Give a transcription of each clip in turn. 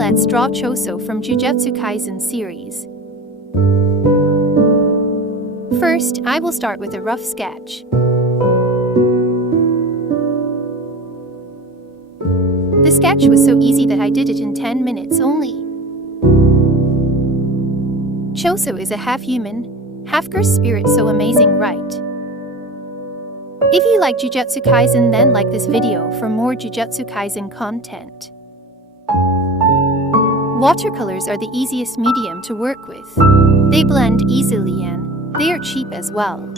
let's draw Choso from Jujutsu Kaisen series. First, I will start with a rough sketch. The sketch was so easy that I did it in 10 minutes only. Choso is a half-human, half-cursed spirit, so amazing, right? If you like Jujutsu Kaisen, then like this video for more Jujutsu Kaisen content. Watercolors are the easiest medium to work with. They blend easily and they are cheap as well.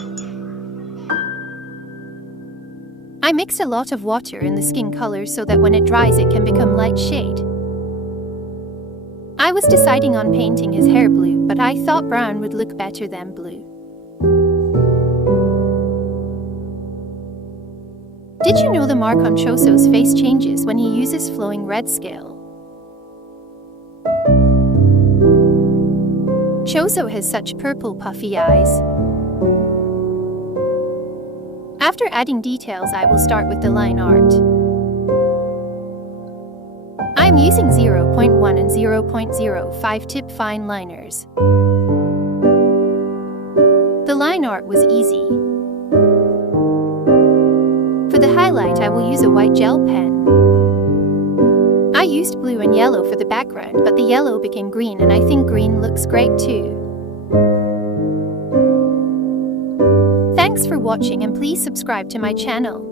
I mixed a lot of water in the skin color so that when it dries it can become light shade. I was deciding on painting his hair blue, but I thought brown would look better than blue. Did you know the mark on Choso's face changes when he uses flowing red scale? Choso has such purple puffy eyes. After adding details, I will start with the line art. I am using 0.1 and 0.05 tip fine liners. The line art was easy. For the highlight, I will use a white gel pen. I used blue and yellow for the background, but the yellow became green and I think green looks great too. Thanks for watching and please subscribe to my channel.